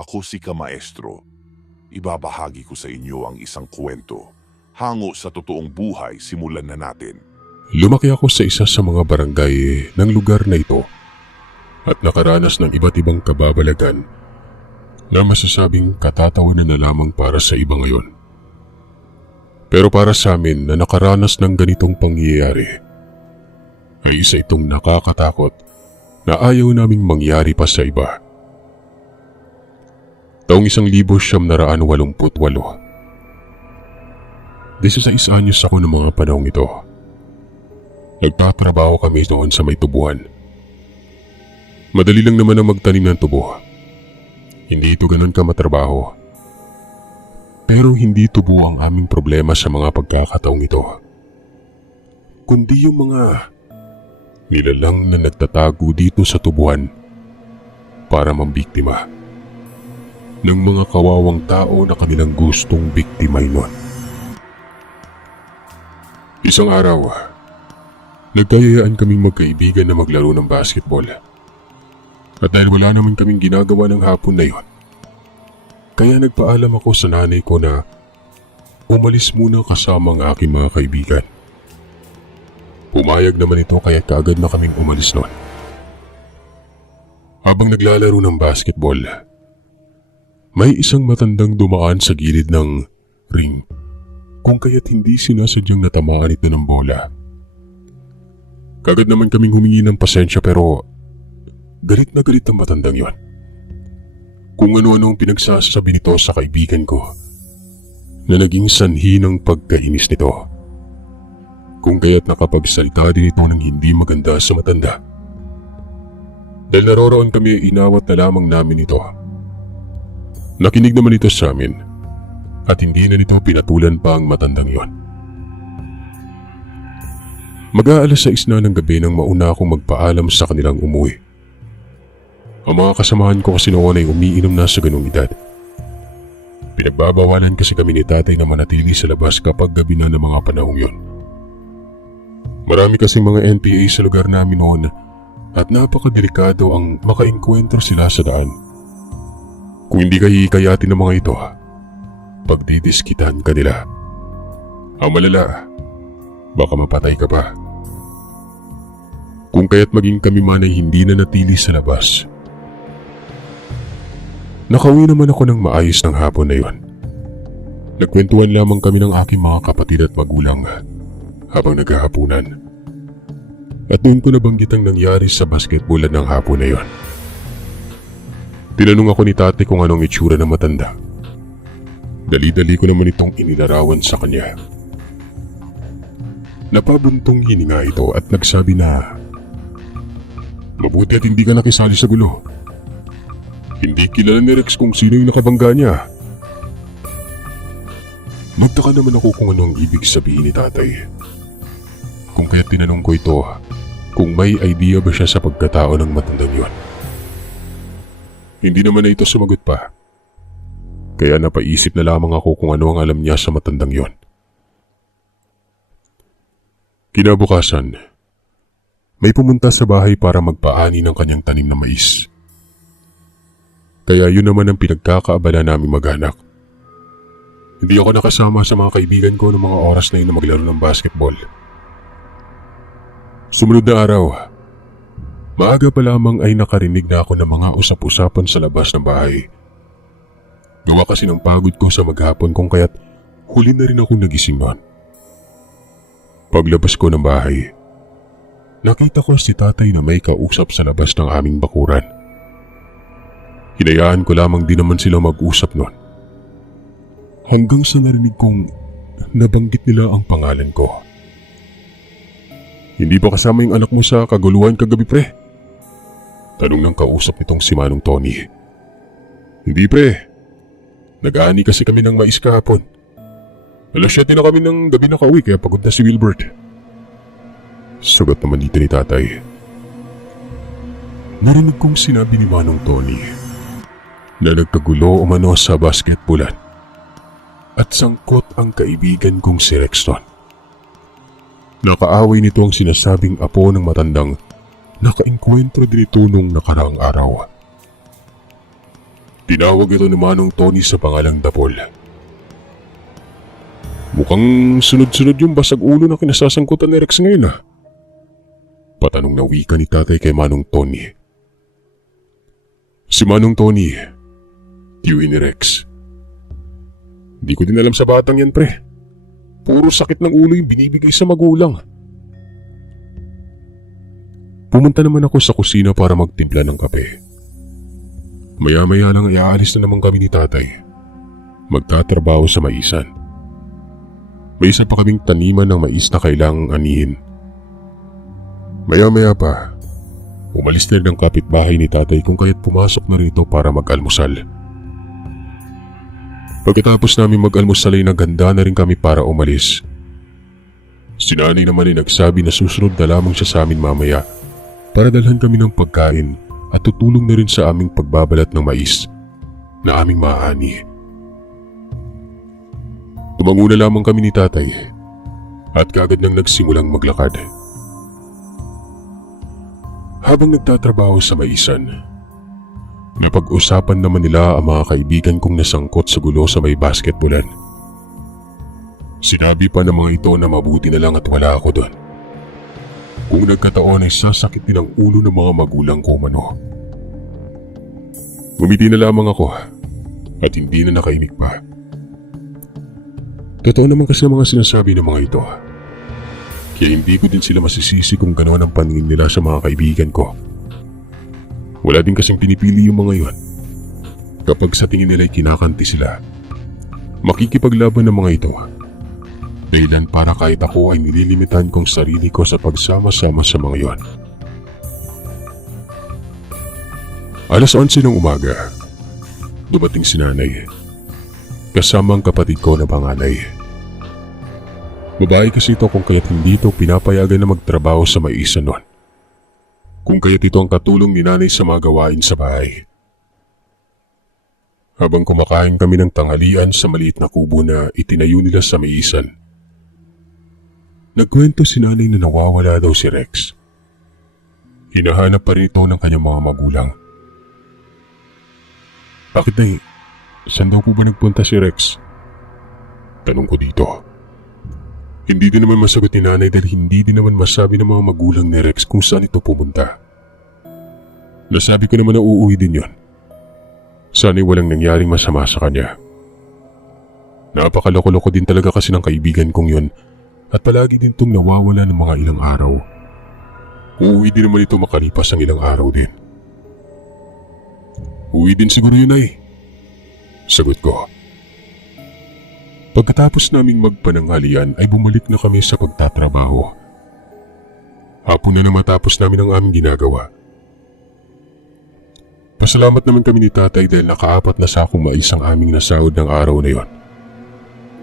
Ako si Kamaestro. Ibabahagi ko sa inyo ang isang kwento. Hango sa totoong buhay, simulan na natin. Lumaki ako sa isa sa mga barangay ng lugar na ito at nakaranas ng iba't ibang kababalagan na masasabing katatawanan na lamang para sa iba ngayon. Pero para sa amin na nakaranas ng ganitong pangyayari, ay isa itong nakakatakot na ayaw naming mangyari pa sa iba. Taong 1988. 16 anyos ako ng mga panahong ito. Nagtatrabaho kami doon sa may tubuhan. Madali lang naman ang magtanim ng tubo. Hindi ito ganun kamatrabaho. Pero hindi tubo ang aming problema sa mga pagkakataong ito, kundi yung mga nilalang na nagtatago dito sa tubuhan para mambiktima ng mga kawawang tao na kanilang gustong biktimay nun. Isang araw, nagkayayaan kaming magkaibigan na maglaro ng basketball. At dahil wala naman kaming ginagawa ng hapon na yon, kaya nagpaalam ako sa nanay ko na umalis muna kasama ang aking mga kaibigan. Pumayag naman ito kaya kaagad na kaming umalis noon. Habang naglalaro ng basketball, may isang matandang dumaan sa gilid ng ring kung kaya't hindi sinasadyang natamaan ito ng bola. Kaagad naman kaming humingi ng pasensya pero galit na galit ang matandang yon. Kung ano-ano ang pinagsasabi nito sa kaibigan ko na naging sanhi ng pagkainis nito. Kung kaya't nakapagsalita din ito ng hindi maganda sa matanda. Dahil naroroon kami, inawat na lamang namin ito. Nakinig naman ito sa amin at hindi na nito pinatulan pa ang matandang yon. Mag-aalas 6 na ng gabi nang mauna akong magpaalam sa kanilang umuwi. Ang mga kasamahan ko kasi noon ay umiinom na sa ganung edad. Pinagbabawalan kasi kami ni tatay na manatili sa labas kapag gabi na ng mga panahong yon. Marami kasing mga NPA sa lugar namin noon at napakadelikado ang makaengkwentro sila sa daan. Kung hindi ka hihikayatin ng mga ito, pagdidiskitan ka nila. Ang malala, baka mapatay ka pa. Kung kaya't maging kami man ay hindi na natili sa labas. Nakauwi naman ako ng maayos ng hapon na yon. Nagkwentuhan lamang kami ng aking mga kapatid at magulang habang naghahapunan. At doon ko nabanggit ang nangyari sa basketballan ng hapon na yon. Tinanong ako ni tatay kung anong itsura ng matanda. Dali-dali ko naman itong inilarawan sa kanya. Napabuntong hininga ito at nagsabi na, "Mabuti at hindi ka nakisali sa gulo. Hindi kilala ni Rex kung sino yung nakabangga niya." Magtaka naman ako kung ano ang ibig sabihin ni tatay. Kung kaya tinanong ko ito kung may idea ba siya sa pagkatao ng matandang yon. Hindi naman na ito sumagot pa. Kaya napaisip na lamang ako kung ano ang alam niya sa matandang yon. Kinabukasan, may pumunta sa bahay para magpaani ng kanyang tanim na mais. Kaya yun naman ang pinagkakaabala naming mag-anak. Hindi ako nakasama sa mga kaibigan ko ng mga oras na yun na maglaro ng basketball. Sumunod na araw, maaga pa lamang ay nakarinig na ako ng mga usap-usapan sa labas ng bahay. Gawa kasi ng pagod ko sa maghapon kung kaya't huli na rin akong nagising noon. Paglabas ko ng bahay, nakita ko si tatay na may kausap sa labas ng aming bakuran. Hinayaan ko lamang din naman sila mag-usap noon. Hanggang sa narinig kong nabanggit nila ang pangalan ko. "Hindi ba kasama yung anak mo sa kaguluhan kagabi, pre?" Tanong ng kausap nitong si Manong Tony. "Hindi, pre. Nag-aani kasi kami ng mais kahapon. Alas 7 na kami ng gabi nakauwi kaya pagod na si Wilbert." Sagot naman dito ni tatay. Narinig kong sinabi ni Manong Tony na nagkagulo umano sa basketballan at sangkot ang kaibigan kong si Rexton. Nakaaway nito ang sinasabing apo ng matandang nakaengkwentro din ito nung nakaraang araw. Tinawag ito ni Manong Tony sa pangalang Dapol. Mukhang sunod-sunod yung basag ulo na kinasasangkutan ni Rex ngayon Patanong na wika ni tatay kay Manong Tony. Si Manong Tony, tiyuhin ni Rex. Di ko din alam sa batang yan, pre. Puro sakit ng ulo yung binibigay sa magulang. Pumunta naman ako sa kusina para magtimpla ng kape. Maya-maya lang ay aalis na naman kami ni tatay. Magtatrabaho sa maisan. May isa pa kaming taniman ng mais na kailangang anihin. Maya-maya pa, umalis na rin ang kapitbahay ni tatay kung kaya't pumasok na rito para mag-almusal. Pagkatapos namin mag-almusal ay naganda na rin kami para umalis. Si nanay naman ay nagsabi na susunod na lamang siya sa amin mamaya para dalhan kami ng pagkain at tutulong na rin sa aming pagbabalat ng mais na aming maaani. Tumango na lamang kami ni tatay at kagad nang nagsimulang maglakad. Habang nagtatrabaho sa maisan, napag-usapan naman nila ang mga kaibigan kong nasangkot sa gulo sa may basketballan. Sinabi pa ng mga ito na mabuti na lang at wala ako doon. Kung nagkataon ay sasakit din ang ulo ng mga magulang ko mano. Ngumiti na lamang ako at hindi na nakaimik pa. Totoo naman kasi ang mga sinasabi ng mga ito. Kaya hindi ko din sila masisisi kung gano'n ang paningin nila sa mga kaibigan ko. Wala din kasing pinipili yung mga yon. Kapag sa tingin nila ay kinakanti sila, makikipaglaban ng mga ito. Dahilan para kahit ako ay nililimitan kong sarili ko sa pagsama-sama sa mga yon. Alas 11 ng umaga, dumating si nanay. Kasama ang kapatid ko na panganay. Babae kasi ito kung kaya't hindi ito pinapayagan na magtrabaho sa maisan noon. Kung kaya't ito ang katulong ni nanay sa mga gawain sa bahay. Habang kumakain kami ng tanghalian sa maliit na kubo na itinayo nila sa maisan, nagkwento si nanay na nawawala daw si Rex. Hinahanap pa rin ito ng kanyang mga magulang. Bakit na saan daw po ba nagpunta si Rex? Tanong ko dito. Hindi din naman masagot ni nanay dahil hindi din naman masabi ng mga magulang ni Rex kung saan ito pumunta. Nasabi ko naman na uuwi din yon. Sana'y walang nangyaring masama sa kanya. Napakaloko-loko din talaga kasi ng kaibigan kong yon at palagi din itong nawawala ng mga ilang araw. Uuwi din naman ito makalipas ang ilang araw din. Uwi din siguro yun ay. Sagot ko. Pagkatapos naming magpananghalian ay bumalik na kami sa pagtatrabaho. Hapon na matapos namin ang aming ginagawa. Pasalamat naman kami ni tatay dahil nakaapat na sakong mais ang aming nasahod ng araw na yon.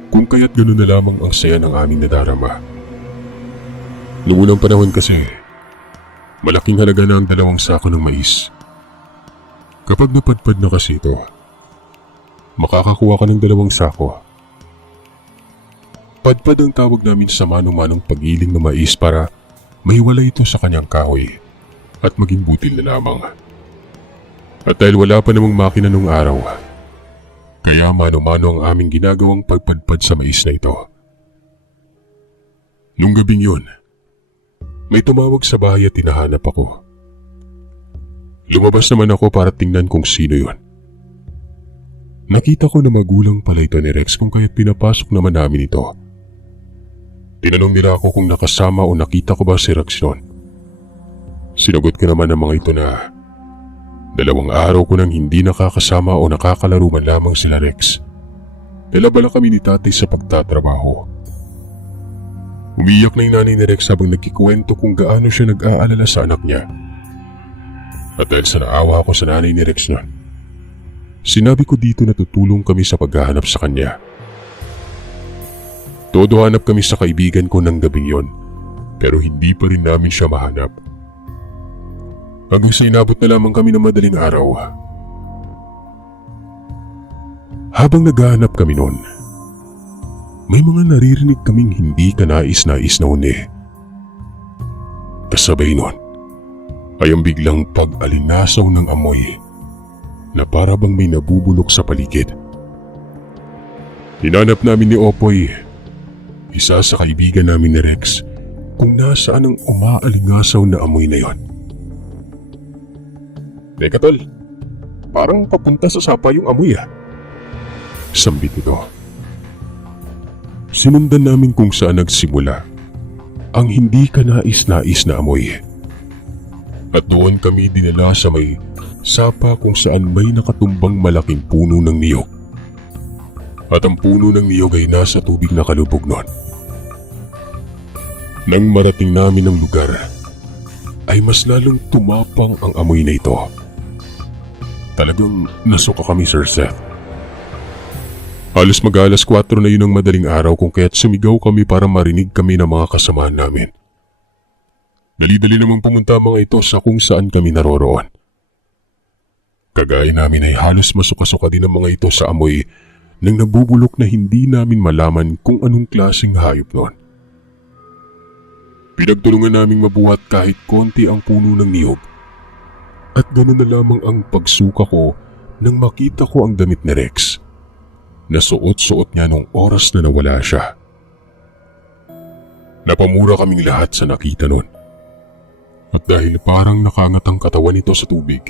Kung kaya't gano'n na lamang ang saya ng aming nadarama. Noong unang panahon kasi, malaking halaga na ang 2 sako ng mais. Kapag napadpad na kasi ito, makakakuha ka ng 2 sako. Padpad ang tawag namin sa manong-manong pagiling ng mais para mahiwalay ito sa kanyang kahoy at maging butil na lamang. At dahil wala pa namang makina nung araw, kaya mano-mano ang aming ginagawang pagpadpad sa mais na ito. Nung gabing yun, may tumawag sa bahay at tinahanap ako. Lumabas naman ako para tingnan kung sino yun. Nakita ko na magulang pala ito ni Rex kung kaya't pinapasok naman namin ito. Tinanong nila ako kung nakasama o nakita ko ba si Rex noon. Sinagot ko naman ang mga ito na 2 araw ko nang hindi nakakasama o nakakalaro man lamang sila Rex. Nalabala kami ni tatay sa pagtatrabaho. Umiyak na yung nanay ni Rex habang nagkikwento kung gaano siya nag-aalala sa anak niya. At dahil sa naawa ako sa nanay ni Rex noon, sinabi ko dito na tutulong kami sa paghahanap sa kanya. Todo hanap kami sa kaibigan ko ng gabing yon, pero hindi pa rin namin siya mahanap. Hanggang sa inabot na lamang kami ng madaling araw. Habang naghahanap kami noon, may mga naririnig kaming hindi kanais-nais na huni. Kasabay noon ay ang biglang pag-alinasaw ng amoy na para bang may nabubulok sa paligid. Hinanap namin ni Opoy, isa sa kaibigan namin ni Rex, kung nasaan ang umaalingasaw na amoy na yon. Teka tol, parang papunta sa sapa yung amoy ah. Sambit nito. Sinundan namin kung saan nagsimula ang hindi kanais-nais na amoy. At doon kami dinala sa may sapa kung saan may nakatumbang malaking puno ng niyog. At ang puno ng niyog ay nasa tubig na kalubog nun. Nang marating namin ang lugar, ay mas lalong tumapang ang amoy na ito. Talagang nasuka kami, Sir Seth. Halos mag-alas 4 na yun ng madaling araw kung kaya't sumigaw kami para marinig kami ng mga kasamahan namin. Dali-dali namang pumunta mga ito sa kung saan kami naroroon. Kagaya namin ay halos masuka-suka din ang mga ito sa amoy nang nabubulok na hindi namin malaman kung anong klaseng hayop noon. Pinagtulungan naming mabuhat kahit konti ang puno ng niyog. At ganoon na lamang ang pagsuka ko nang makita ko ang damit ni Rex. Nasuot-suot niya nung oras na nawala siya. Napamura kaming lahat sa nakita nun. At dahil parang nakangat ang katawan nito sa tubig,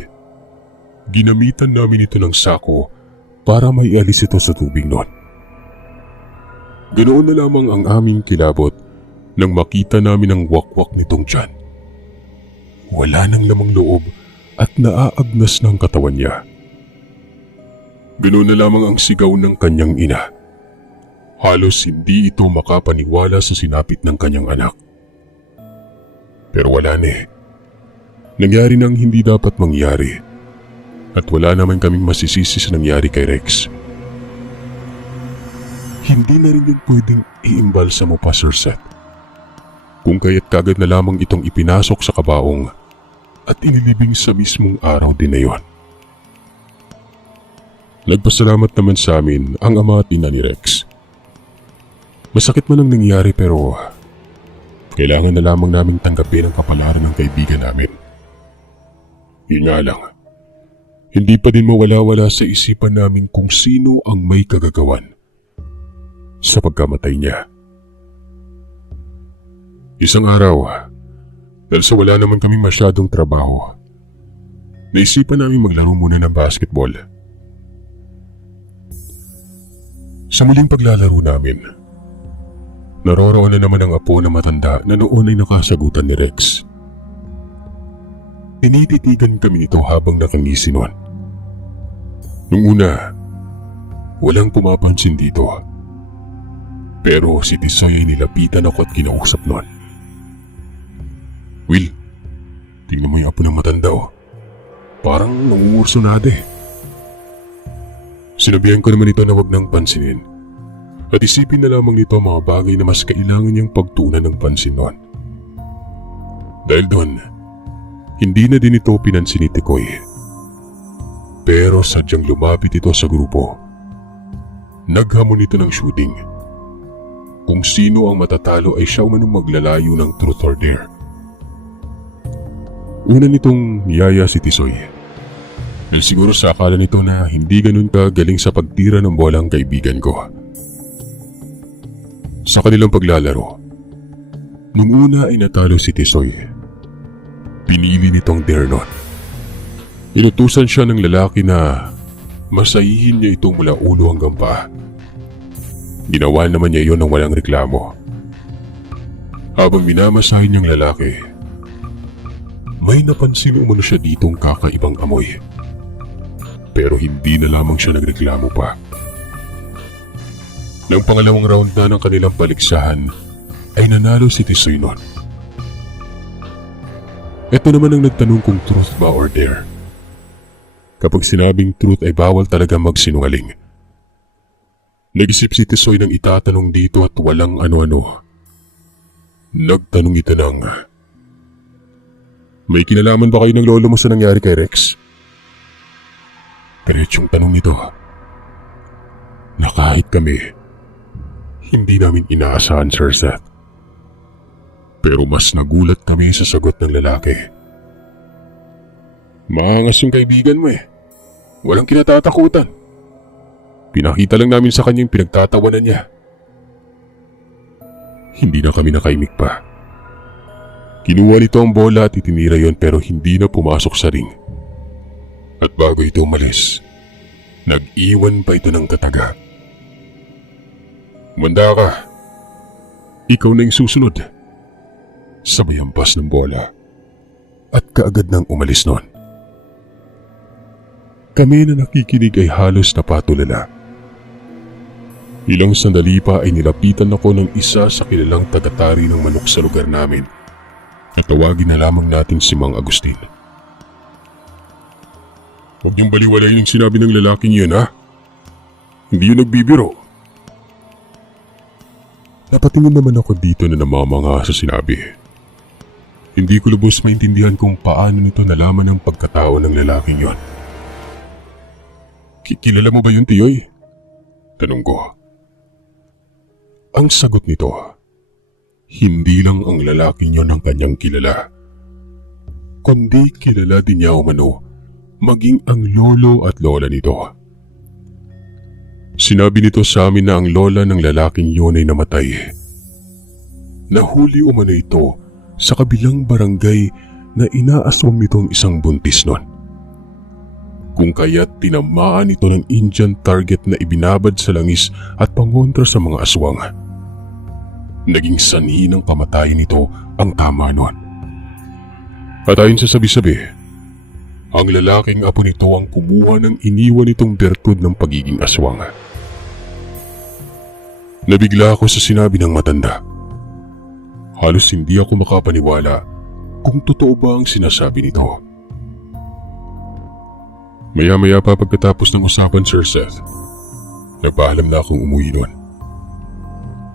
ginamitan namin ito ng sako para maialis ito sa tubig nun. Ganoon na lamang ang aming kilabot nang makita namin ang wakwak nitong tiyan. Wala nang lamang loob at naaagnas ng katawan niya. Ganoon na lamang ang sigaw ng kanyang ina. Halos hindi ito makapaniwala sa sinapit ng kanyang anak. Pero wala na eh. Nangyari nang hindi dapat mangyari. At wala naman kaming masisisi sa nangyari kay Rex. Hindi na rin yun pwedeng iimbalsa mo pa, Sir Seth. Kung kaya't kagad na lamang itong ipinasok sa kabaong at inilibing sa mismong araw din na yon. Nagpasalamat naman sa amin ang ama at ina ni Rex. Masakit man ang nangyari pero kailangan na lamang naming tanggapin ang kapalaran ng kaibigan namin. Yun nga lang, hindi pa din mawala-wala sa isipan namin kung sino ang may kagagawan sa pagkamatay niya. Isang araw, dahil sa wala naman kaming masyadong trabaho, naisipan namin maglaro muna ng basketball. Sa muling paglalaro namin, naroroon na naman ang apo na matanda na noon ay nakasagutan ni Rex. Tinititigan kami nito habang nakangisi noon. Nung una, walang pumapansin dito. Pero si Tisoy ay nilapitan ako at kinausap noon. Will, tingnan mo yung apo ng matanda oh. Parang nangungursunada eh. Sinabihan ko naman ito na wag nang pansinin. At isipin na lamang nito ang mga bagay na mas kailangan niyang pagtuunan ng pansin noon. Dahil doon, hindi na din ito pinansin ni Tikoy. Pero sadyang lumapit ito sa grupo. Naghamon ito ng shooting. Kung sino ang matatalo ay siya umanong maglalayo ng truth or dare. Una nitong niyaya si Tisoy. Dahil siguro sa akala nito na hindi ganun ka galing sa pagtira ng bola ang kaibigan ko. Sa kanilang paglalaro, nung una ay natalo si Tisoy. Pinili nitong dare nun. Inutusan siya ng lalaki na masahihin niya ito mula ulo hanggang paa. Ginawa naman niya iyon ng walang reklamo. Habang minamasahin niyang lalaki, may napansin umano siya ditong kakaibang amoy. Pero hindi na lamang siya nagreklamo pa. Nang pangalawang round na ng kanilang paligsahan, ay nanalo si Tisoy nun. Ito naman ang nagtanong kung truth ba or dare. Kapag sinabing truth ay bawal talaga magsinungaling. Nag-isip si Tisoy ng itatanong dito at walang ano-ano. Nagtanong ito ng, may kinalaman ba kayo ng lolo mo sa nangyari kay Rex? Diretsong tanong nito. Na kahit kami, hindi namin inaasahan, Sir Seth. Pero mas nagulat kami sa sagot ng lalaki. Maangas yung kaibigan mo eh. Walang kinatatakutan. Pinakita lang namin sa kanya yung pinagtatawanan niya. Hindi na kami nakaimik pa. Kinuha nito ang bola at itinira yon pero hindi na pumasok sa ring. At bago ito umalis, nag-iwan pa ito ng kataga. Umanda ka. Ikaw na yung susunod. Sabay hampas ng bola. At kaagad nang umalis nun. Kami na nakikinig ay halos napatulala. Ilang sandali pa ay nilapitan ako ng isa sa kilalang tagatari ng manok sa lugar namin. At tawagin na lamang natin si Mang Agustin. Huwag niyong baliwalayin yung sinabi ng lalaking yun, ha? Hindi yun nagbibiro. Napatingin naman ako dito na namamanga sa sinabi. Hindi ko lubos maintindihan kung paano nito nalaman ang pagkatao ng lalaking yon. Kilala mo ba yun, Tiyoy? Tanong ko. Ang sagot nito, hindi lang ang lalaking yon ang kanyang kilala, kundi kilala din niya umano, maging ang lolo at lola nito. Sinabi nito sa amin na ang lola ng lalaking yon ay namatay. Nahuli umano ito sa kabilang barangay na inaaswang nitong isang buntis nun. Kung kaya't tinamaan ito ng Indian target na ibinabad sa langis at pangontra sa mga aswang. Naging sanhi ng kamatayan nito ang tama nun. At ayon sa sabi-sabi, ang lalaking apo nito ang kumuha ng iniwan nitong bertud ng pagiging aswang. Nabigla ako sa sinabi ng matanda. Halos hindi ako makapaniwala kung totoo ba ang sinasabi nito. Maya-maya pa pagkatapos ng usapan, Sir Seth, nagpaalam na akong umuwi doon.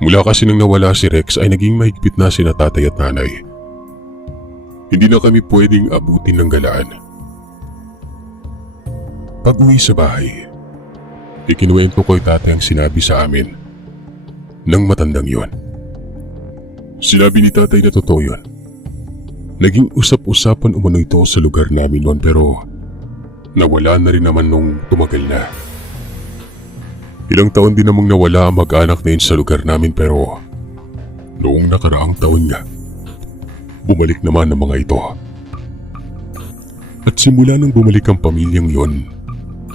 Mula kasi nang nawala si Rex ay naging mahigpit na sina tatay at nanay. Hindi na kami pwedeng abutin ng galaan. Pag-uwi sa bahay, ikinuwento ko kay tatay ang sinabi sa amin ng matandang yon. Sinabi ni tatay na totoo yun. Naging usap-usapan umano ito sa lugar namin noon pero nawala na rin naman nung tumagal na. Ilang taon din namang nawala ang mag-anak na yun sa lugar namin pero noong nakaraang taon nga, bumalik naman ang mga ito. At simula nang bumalik ang pamilyang yon,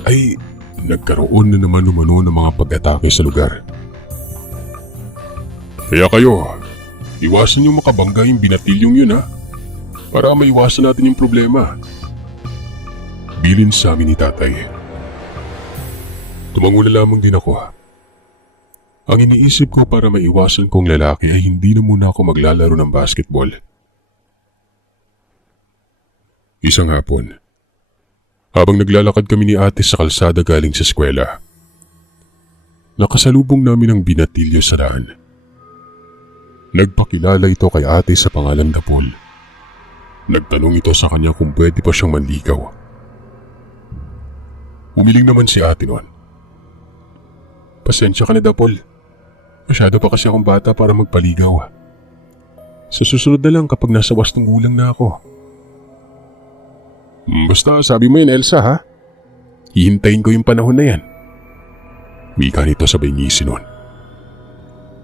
ay nagkaroon na naman umano ng mga pag-atake sa lugar. Kaya kayo, iwasan yung makabangga yung binatilyong yun, ha? Para maiwasan natin yung problema. Bilin sa amin ni tatay. Tumango na lamang din ako. Ang iniisip ko para maiwasan kong lalaki ay hindi na muna ako maglalaro ng basketball. Isang hapon, habang naglalakad kami ni ate sa kalsada galing sa eskwela, nakasalubong namin ang binatilyo sa daan. Nagpakilala ito kay ate sa pangalang Dapol. Nagtanong ito sa kanya kung pwede pa siyang manligaw. Umiling naman si ate noon. Pasensya ka na, Dapol. Masyado pa kasi akong bata para magpaligaw. Sa susunod na lang kapag nasa wastong gulang na ako. Basta sabi mo yun, Elsa, ha? Hihintayin ko yung panahon na yan. Wika nito sabay ngisi nun.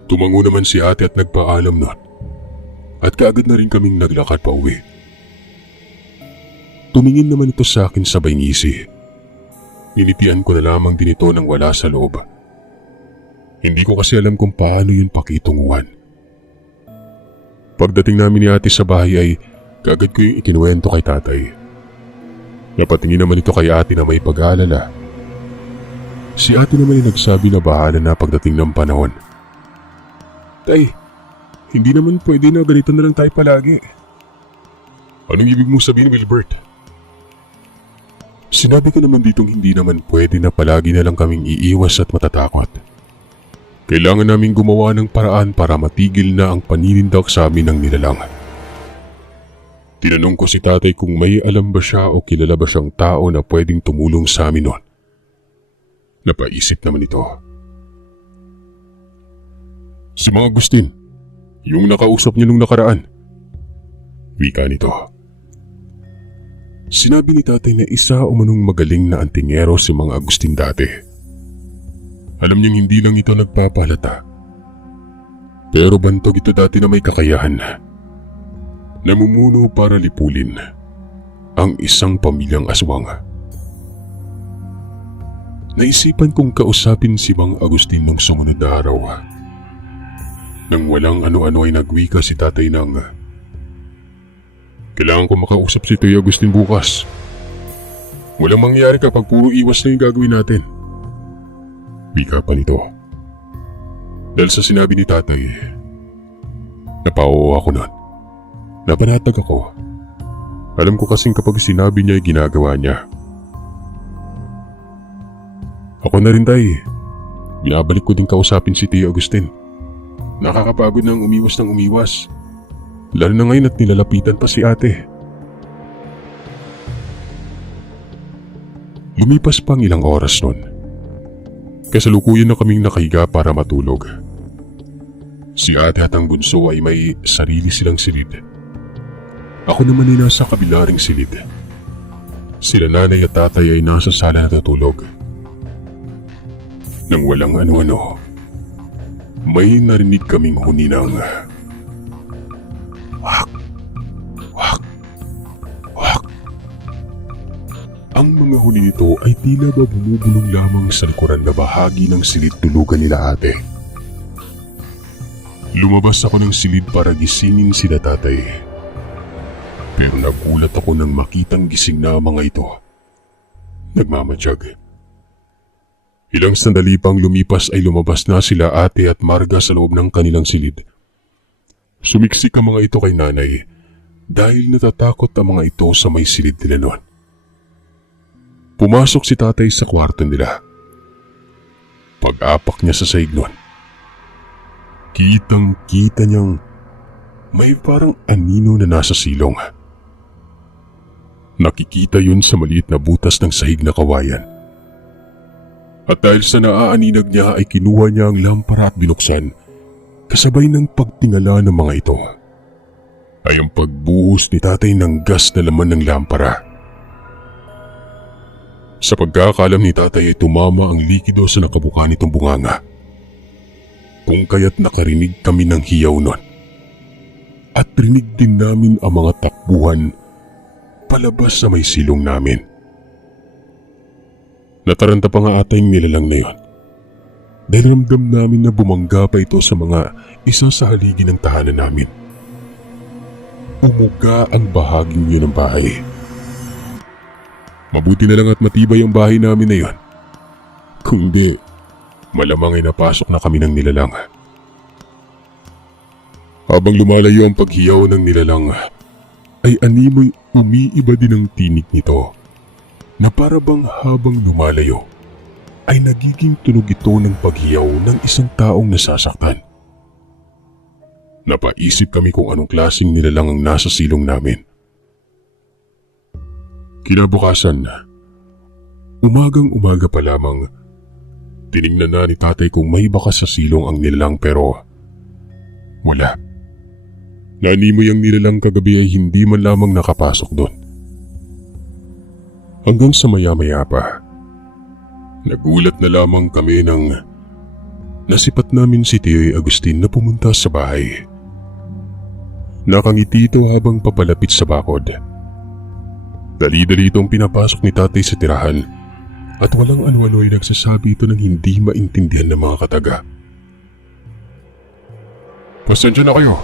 Tumango naman si ate at nagpaalam nun. At kaagad na rin kaming naglakad pa uwi. Tumingin naman ito sa akin sabay ngisi. Nilitian ko na lamang din ito nang wala sa loob. Hindi ko kasi alam kung paano yun pakitunguhan. Pagdating namin ni ate sa bahay ay kaagad ko yung ikinuwento kay tatay. Napatingin naman ito kay ate na may pag-aalala. Si ate naman ay nagsabi na bahala na pagdating ng panahon. Tay, hindi naman pwede na ganito na lang tayo palagi. Anong ibig mong sabihin, Wilbert? Sinabi ko naman ditong hindi naman pwede na palagi na lang kaming iiwas at matatakot. Kailangan namin gumawa ng paraan para matigil na ang paninindak sa amin ng nilalang. Tinanong ko si tatay kung may alam ba siya o kilala ba siyang tao na pwedeng tumulong sa amin noon. Napaisip naman ito. Si Mang Agustin, yung nakausap niyo nung nakaraan. Wika nito. Sinabi ni tatay na isa umanong magaling na antingero si Mang Agustin dati. Alam niyang hindi lang ito nagpapalata. Pero bantog ito dati na may kakayahan. Namumuno para lipulin ang isang pamilyang aswang. Naisipan kong kausapin si Mang Agustin nung sumunod na araw. Nang walang ano-ano ay nagwika si tatay ng, "Kailangan ko makausap si Tio Agustin bukas. Walang mangyari kapag puro iwas na yung gagawin natin." Wika pa nito. Dahil sa sinabi ni tatay, napauwa ako nun. Napanatag ako. Alam ko kasing kapag sinabi niya ay ginagawa niya. Ako na rin tay. Binabalik ko din kausapin si Tio Agustin. Nakakapagod nang umiwas ng umiwas. Lalo na ngayon at nilalapitan pa si ate. Lumipas pang ilang oras nun. Kasalukuyan na kaming nakahiga para matulog. Si ate at ang bunso ay may sarili silang silid. Ako naman ay nasa kabila ring silid. Sila nanay at tatay ay nasa sala natutulog. Nang walang ano-ano, may narinig kaming huni ng wak, wak, wak. Ang mga huni nito ay tila ba bumubulong lamang sa likuran na bahagi ng silid tulugan nila ate. Lumabas ako ng silid para gisingin sila tatay. Pero nagulat ako nang makitang gising na ang mga ito. Nagmamadyag. Ilang sandali pang lumipas ay lumabas na sila ate at Marga sa loob ng kanilang silid. Sumiksik ang mga ito kay nanay dahil natatakot ang mga ito sa may silid nila noon. Pumasok si tatay sa kwarto nila. Pag-apak niya sa sahig noon, kitang-kita niyang may parang anino na nasa silong. Nakikita yun sa maliit na butas ng sahig na kawayan. At dahil sa naaaninag niya ay kinuha niya ang lampara at binuksan, kasabay ng pagtingala ng mga ito ay ang pagbuhos ni tatay ng gas na laman ng lampara. Sa pagkakalam ni tatay ay tumama ang likido sa nakabuka nitong bunganga. Kung kaya't nakarinig kami ng hiyaw nun. At rinig din namin ang mga takbuhan palabas sa may silong namin. Nataranta pa nga ata yung nilalang na yun. Dahil ramdam namin na bumangga pa ito sa mga isa sa haligi ng tahanan namin. Umuga ang bahaging yun ng bahay. Mabuti na lang at matibay ang bahay namin na yun. Kung hindi, malamang ay napasok na kami ng nilalang. Habang lumalayo ang paghiyaw ng nilalang, ay animoy umiiba din ang tinig nito. Na parabang habang lumalayo ay nagiging tunog ito ng paghiyaw ng isang taong nasasaktan. Napaisip kami kung anong klaseng nilalang ang nasa silong namin. Kinabukasan, umagang-umaga pa lamang, tinignan na ni tatay kung may bakas sa silong ang nilalang pero wala. Nanimoy ang nilalang kagabi ay hindi man lamang nakapasok doon. Hanggang sa maya-maya pa, nagulat na lamang kami nang nasipat namin si Tio Agustin na pumunta sa bahay. Nakangiti ito habang papalapit sa bakod. Dali-dali itong pinapasok ni tatay sa tirahan at walang ano-ano ay nagsasabi ito ng hindi maintindihan ng mga kataga. "Pasensya na kayo.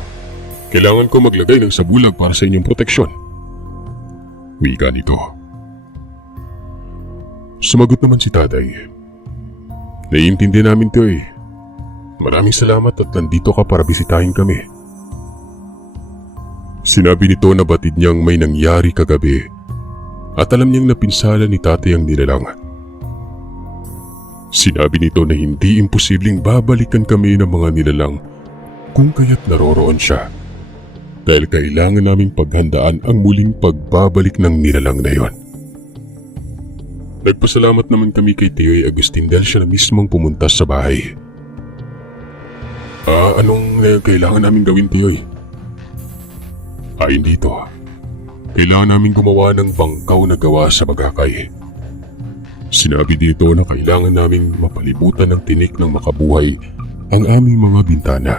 Kailangan ko maglagay ng sabulag para sa inyong proteksyon." Wika nito. Sumagot naman si tatay. "Naiintindihan namin to eh. Maraming salamat at nandito ka para bisitahin kami." Sinabi nito na batid niyang may nangyari kagabi at alam niyang napinsala ni tatay ang nilalang. Sinabi nito na hindi imposibleng babalikan kami ng mga nilalang kung kaya't naroroon siya dahil kailangan naming paghandaan ang muling pagbabalik ng nilalang na yon. Nagpasalamat naman kami kay Tio Agustin dahil siya na mismong pumunta sa bahay. Anong kailangan namin gawin, Tio? Ayon dito, kailangan namin gumawa ng bangkaw na gawa sa bagakay. Sinabi dito na kailangan naming mapalibutan ng tinik ng makabuhay ang aming mga bintana.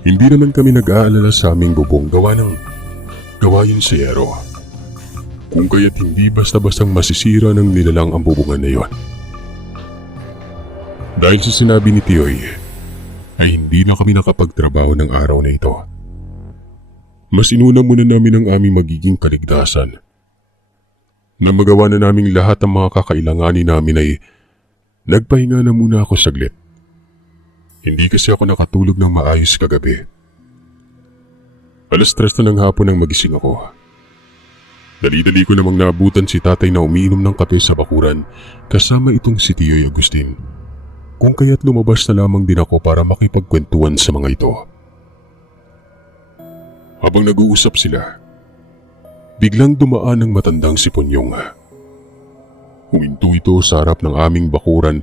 Hindi naman kami nag-aalala sa aming bubong gawa ng gawain sa yero. Kung kaya't hindi basta-bastang masisira ng nilalang ang bubungan na yon. Dahil sa sinabi ni Tioy, ay hindi na kami nakapagtrabaho ng araw na ito. Mas inuna muna namin ang aming magiging kaligtasan. Nang magawa na naming lahat ang mga kakailanganin namin ay nagpahinga na muna ako saglit. Hindi kasi ako nakatulog ng maayos kagabi. 3:00 na ng hapon nang magising ako. Dali-dali ko namang naabutan si tatay na umiinom ng kape sa bakuran kasama itong si Tioy Agustin. Kung kaya't lumabas na lamang din ako para makipagkwentuhan sa mga ito. Habang nag-uusap sila, biglang dumaan ang matandang si Punyong. Huminto ito sa harap ng aming bakuran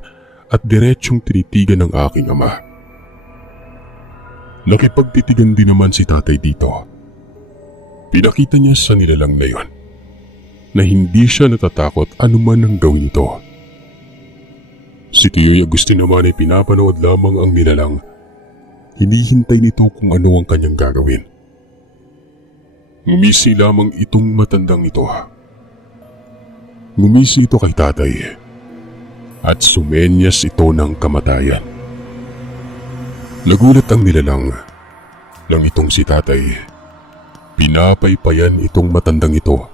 at diretsyong tinitigan ng aking ama. Nakipagtitigan din naman si tatay dito. Pinakita niya sa nilalang na yon na hindi siya natatakot anuman ang gawin ito. Si Tioy Agustin naman ay pinapanood lamang ang nilalang. Hinihintay nito kung ano ang kanyang gagawin. Ngumisi lamang itong matandang ito. Ngumisi ito kay tatay at sumenyas ito ng kamatayan. Nagulat ang nilalang nang itong si tatay. Pinapaypayan itong matandang ito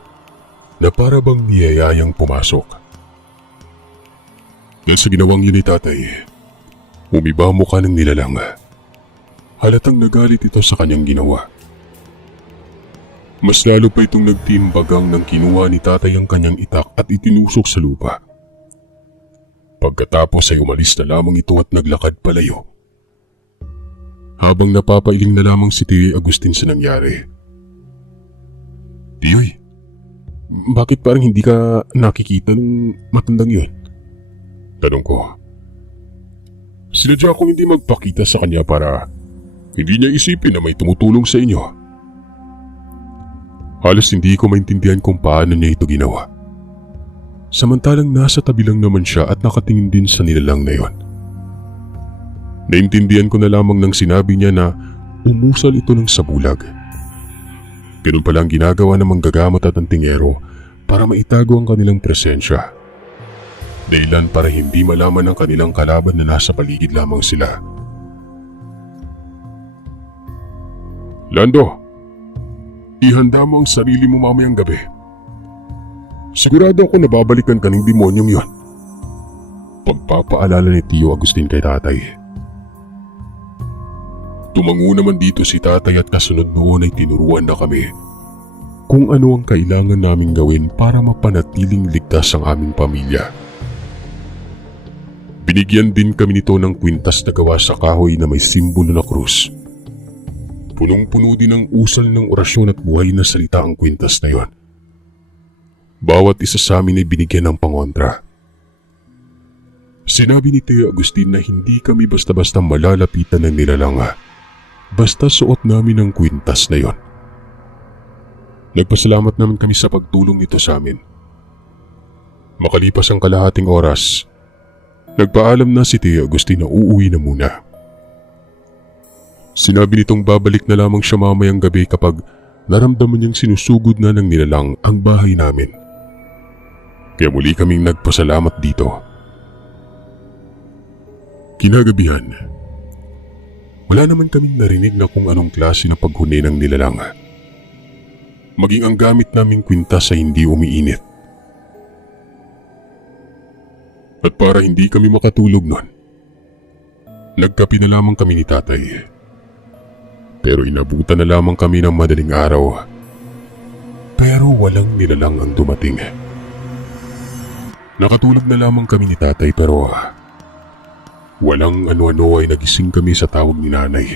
na para bang niyayayang pumasok. Dahil sa ginawang yun ni tatay, umiba ang mukha ng nilalang. Halatang nagalit ito sa kanyang ginawa. Mas lalo pa itong nagtimbagang nang kinuha ni tatay ang kanyang itak at itinusok sa lupa. Pagkatapos ay umalis na lamang ito at naglakad palayo. Habang napapailing na lamang si Tioy Agustin sa nangyari. Tioy, bakit parang hindi ka nakikita ng matandang yun? Tanong ko. Sinadya akong hindi magpakita sa kanya para hindi niya isipin na may tumutulong sa inyo. Halos hindi ko maintindihan kung paano niya ito ginawa. Samantalang nasa tabi lang naman siya at nakatingin din sa nilalang na yon. Naintindihan ko na lamang nang sinabi niya na umusal ito ng sabulag. Ganun pala ang ginagawa ng manggagamot at ng tingero para maitago ang kanilang presensya. Dahilan para hindi malaman ng kanilang kalaban na nasa paligid lamang sila. Lando, ihanda mo ang sarili mo mamayang gabi. Sigurado ako na babalikan ka ng demonyong yon. Pagpapaalala ni Tio Agustin kay tatay. Tumango naman dito si tatay at kasunod noon ay tinuruan na kami kung ano ang kailangan naming gawin para mapanatiling ligtas ang aming pamilya. Binigyan din kami nito ng kwintas na gawa sa kahoy na may simbolo na krus. Punong-puno din ng usal ng orasyon at buhay na salita ang kwintas na yon. Bawat isa sa amin ay binigyan ng pangontra. Sinabi ni Tio Agustin na hindi kami basta-basta malalapitan ng nilalang basta suot namin ang kwintas na yon. Nagpasalamat naman kami sa pagtulong nito sa amin. Makalipas ang kalahating oras, nagpaalam na si Tio Agustin na uuwi na muna. Sinabi nitong babalik na lamang siya mamayang gabi kapag naramdaman niyang sinusugod na ng nilalang ang bahay namin. Kaya muli kaming nagpasalamat dito. Kinagabihan, wala naman kaming narinig na kung anong klase ng paghuni ng nilalang. Maging ang gamit naming kwintas ay hindi umiinit. At para hindi kami makatulog nun, nagkape na lamang kami ni tatay. Pero inabutan na lamang kami ng madaling araw. Pero walang nilalang ang dumating. Nakatulog na lamang kami ni tatay pero walang ano-ano ay nagising kami sa tawag ni nanay.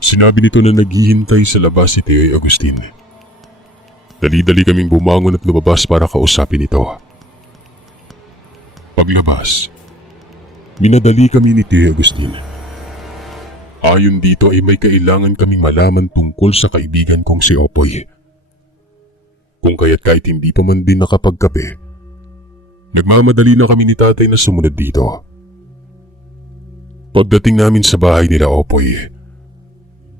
Sinabi nito na naghihintay sa labas si Tioy Agustin. Dali-dali kaming bumangon at lumabas para kausapin ito. Paglabas, minadali kami ni Tioy Agustin. Ayon dito ay may kailangan kaming malaman tungkol sa kaibigan kong si Opoy. Kung kaya't kahit hindi pa man din nakapagkape, nagmamadali na kami ni tatay na sumunod dito. Pagdating namin sa bahay nila Opoy,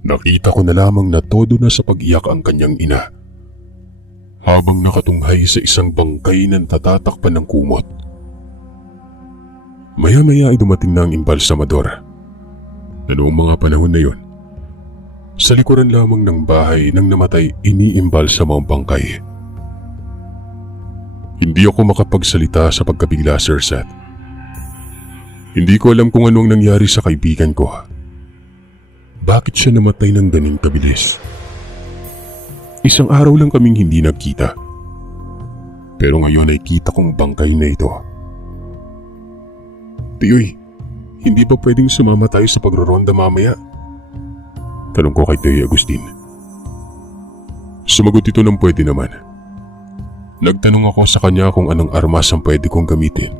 nakita ko na lamang na todo na sa pag-iyak ang kanyang ina, habang nakatunghay sa isang bangkay na tatatakpan ng kumot. Maya-maya ay dumating na ang imbalsamador na noong mga panahon na yon, sa likuran lamang ng bahay nang namatay iniimbalsama ang bangkay. Hindi ako makapagsalita sa pagkabigla, Sir Seth. Hindi ko alam kung anong nangyari sa kaibigan ko. Bakit siya namatay ng ganing kabilis? Isang araw lang kaming hindi nagkita. Pero ngayon ay kita kong bangkay na ito. Tiyoy, hindi ba pwedeng sumama tayo sa pagroronda mamaya? Tanong ko kay Tiyoy Agustin. Sumagot ito ng pwede naman. Nagtanong ako sa kanya kung anong armas ang pwede kong gamitin.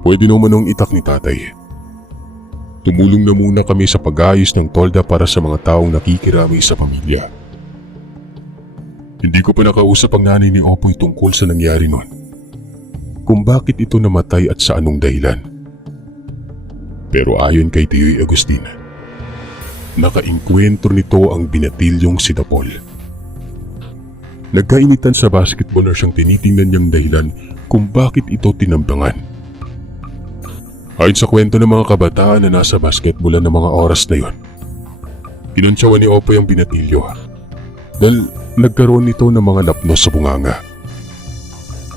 Pwede naman nung itak ni tatay. Tumulong na muna kami sa pag-ayos ng tolda para sa mga taong nakikirami sa pamilya. Hindi ko pa nakausap ang nanay ni Opoy tungkol sa nangyari noon, kung bakit ito namatay at sa anong dahilan. Pero ayon kay Tiyoy Agustin, nakainkwentro nito ang binatilyong si Dapol. Nagkainitan sa basketball na siyang tinitingnan niyang dahilan kung bakit ito tinambangan. Ayon sa kwento ng mga kabataan na nasa basketballan ng mga oras na yon, pinantsawan ni Opoy ang binatilyo dahil nagkaroon nito ng mga lapnos sa bunganga.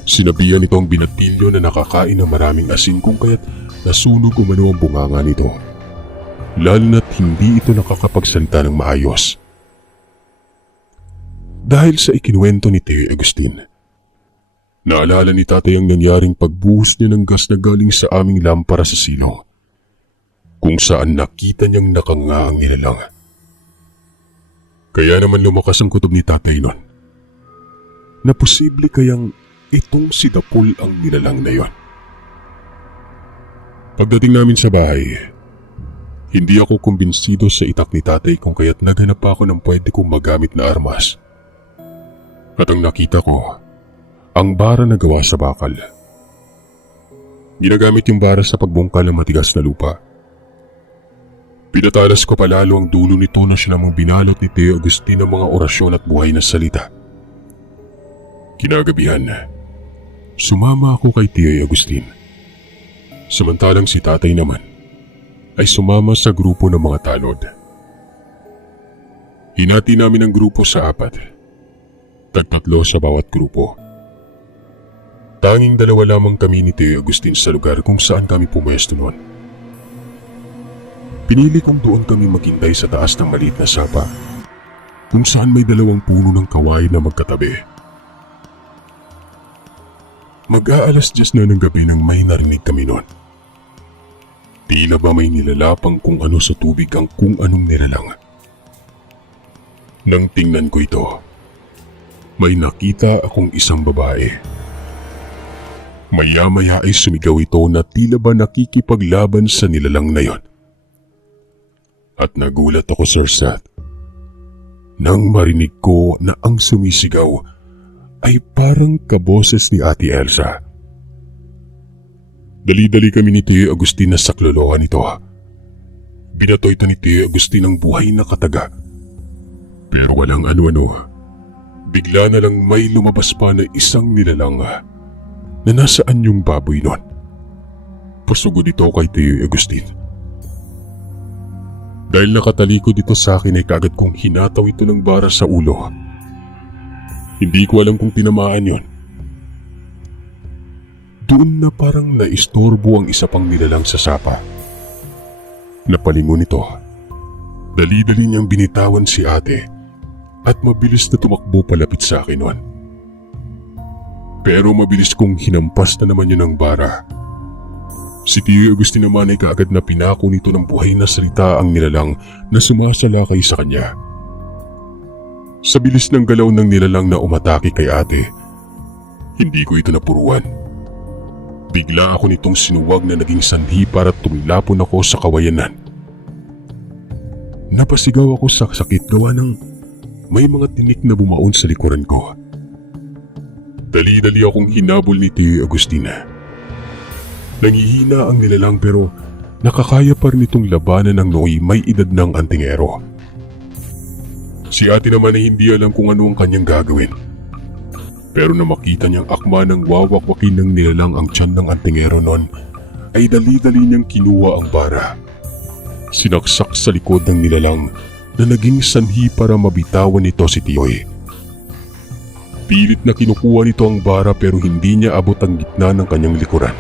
Sinabihan nito ang binatilyo na nakakain ng maraming asin kung kaya't nasunog umano ang bunganga nito, lalo na't hindi ito nakakapagsalita ng maayos. Dahil sa ikinuwento ni Tiyoy Agustin, naalala ni tatay ang nangyaring pagbuhos niya ng gas na galing sa aming lampara sa silong, kung saan nakita niyang nakanga ang nilalang. Kaya naman lumakas ang kutob ni tatay nun, na posible kayang itong si Dapol ang nilalang na yon. Pagdating namin sa bahay, hindi ako kumbinsido sa itak ni tatay kung kaya't naghanap pa ako ng pwede kong magamit na armas. At ang nakita ko, ang bara na gawa sa bakal. Ginagamit yung bara sa pagbungkal ng matigas na lupa. Pinatalas ko palalo ang dulo nito na siya namang binalot ni Tiyoy Agustin ng mga orasyon at buhay na salita. Kinagabihan, sumama ako kay Tiyoy Agustin. Samantalang si tatay naman ay sumama sa grupo ng mga tanod. Hinati namin ang grupo sa 4. Tagtatlo sa bawat grupo. Tanging 2 lamang kami ni Tiyoy Agustin sa lugar kung saan kami pumwesto noon. Pinili kong doon kami maghintay sa taas ng maliit na sapa, kung saan may 2 puno ng kawain na magkatabi. Mag-aalas 10 na ng gabi nang may narinig kami noon. Tila ba may nilalapang kung ano sa tubig ang kung anong nilalang. Nang tingnan ko ito, may nakita akong isang babae. Maya-maya ay sumigaw ito na tila ba nakikipaglaban sa nilalang na yon. At nagulat ako, Sir Seth, nang marinig ko na ang sumisigaw ay parang kaboses ni Ate Elsa. Dali-dali kami ni Tiyoy Agustin na saklolohan ito. Binato ito ni Tiyoy Agustin ang buhay na kataga. Pero walang ano-ano. Bigla na lang may lumabas pa na isang nilalang na nasaan yung baboy nun. Pasugod ito kay Tiyoy Agustin. Dahil nakatalikod dito sa akin ay kagad kong hinataw ito ng bara sa ulo. Hindi ko alam kung tinamaan yon. Doon na parang naistorbo ang isa pang nilalang sa sapa. Napalingon ito. Dali-dali niyang binitawan si ate at mabilis na tumakbo palapit sa akin noon. Pero mabilis kong hinampas na naman yun ng bara. Si Tiyoy Agustin naman ay kaagad na pinako nito ng buhay na salita ang nilalang na sumasalakay sa kanya. Sa bilis ng galaw ng nilalang na umatake kay ate, hindi ko ito napuruan. Bigla ako nitong sinuwag na naging sanhi para tumilapon ako sa kawayanan Napasigaw ako sa sakit gawa ng may mga tinik na bumaon sa likuran ko. Dali-dali akong hinabol ni Tio Agustina. Nangihina ang nilalang pero nakakaya pa rin itong labanan ng nooy may edad ng antingero. Si ate naman ay hindi alam kung ano ang kanyang gagawin. Pero na makita niyang akma ng wawakwakin ng nilalang ang tiyan ng antingero noon, ay dali-dali niyang kinuha ang bara. Sinaksak sa likod ng nilalang na naging sanhi para mabitawan nito si Tioy. Pilit na kinukuha nito ang bara pero hindi niya abot ang gitna ng kanyang likuran.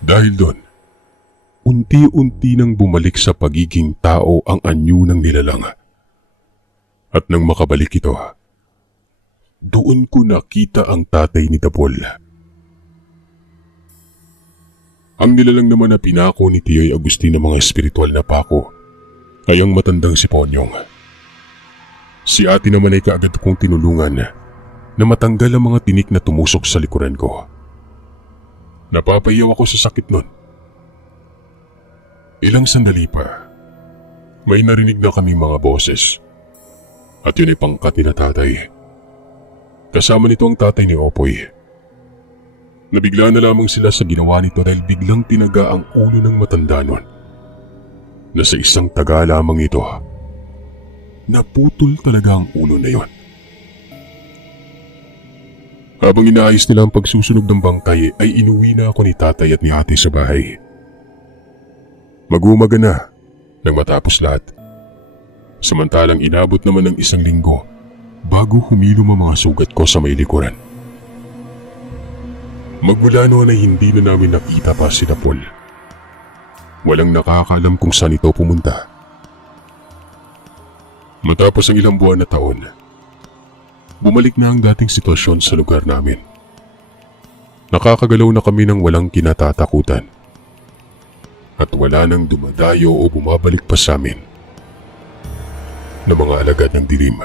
Dahil doon, unti-unti nang bumalik sa pagiging tao ang anyo ng nilalang. At nang makabalik ito, doon ko nakita ang tatay ni Dapol. Ang nilalang naman na pinako ni Tioy Agustin ng mga espiritual na pako ay ang matandang si Ponyong. Si ate naman ay kaagad kong tinulungan na matanggal ang mga tinik na tumusok sa likuran ko. Napapayaw ako sa sakit nun. Ilang sandali pa, may narinig na kaming mga boses. At yun ay pangkat ni na tatay. Kasama nito ang tatay ni Opoy. Nabigla na lamang sila sa ginawa nito dahil biglang tinaga ang ulo ng matanda nun. Na sa isang taga lamang ito, naputol talaga ang ulo na yon. Habang inaayos nila ang pagsusunog ng bangkay ay inuwi na ako ni tatay at ni ate sa bahay. Mag-umaga na nang matapos lahat. Samantalang inabot naman ng 1 linggo bago humilom ang mga sugat ko sa may likuran. Magmula noon ay hindi na namin nakita pa si Dapol. Walang nakakaalam kung saan ito pumunta. Matapos ang ilang buwan na taon, bumalik na ang dating sitwasyon sa lugar namin. Nakakagalaw na kami ng walang kinatatakutan. At wala nang dumadayo o bumabalik pa sa amin na mga alagad ng dilim.